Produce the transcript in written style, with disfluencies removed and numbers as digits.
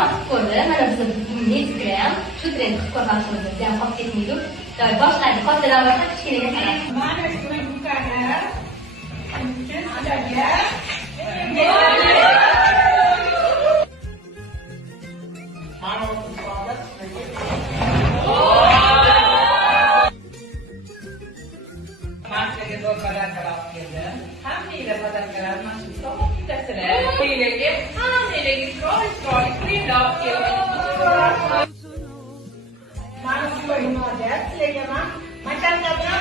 hamma qilib ko'rdi. Mana bizda Neskra ham shu trend qilib ko'rganimiz ham qolib ketmaydi. Boshlaydi. Kattalar va kichkinaga qarab. Mana shu buqani uchun sizlarga Markaga do'konlar keldim. Hammaga badanlar mana shu to'g'ri bitasizlar. Hiylaga, hammaga chiroyli kremlar keldim. Mana shu model sizlarga ham makanada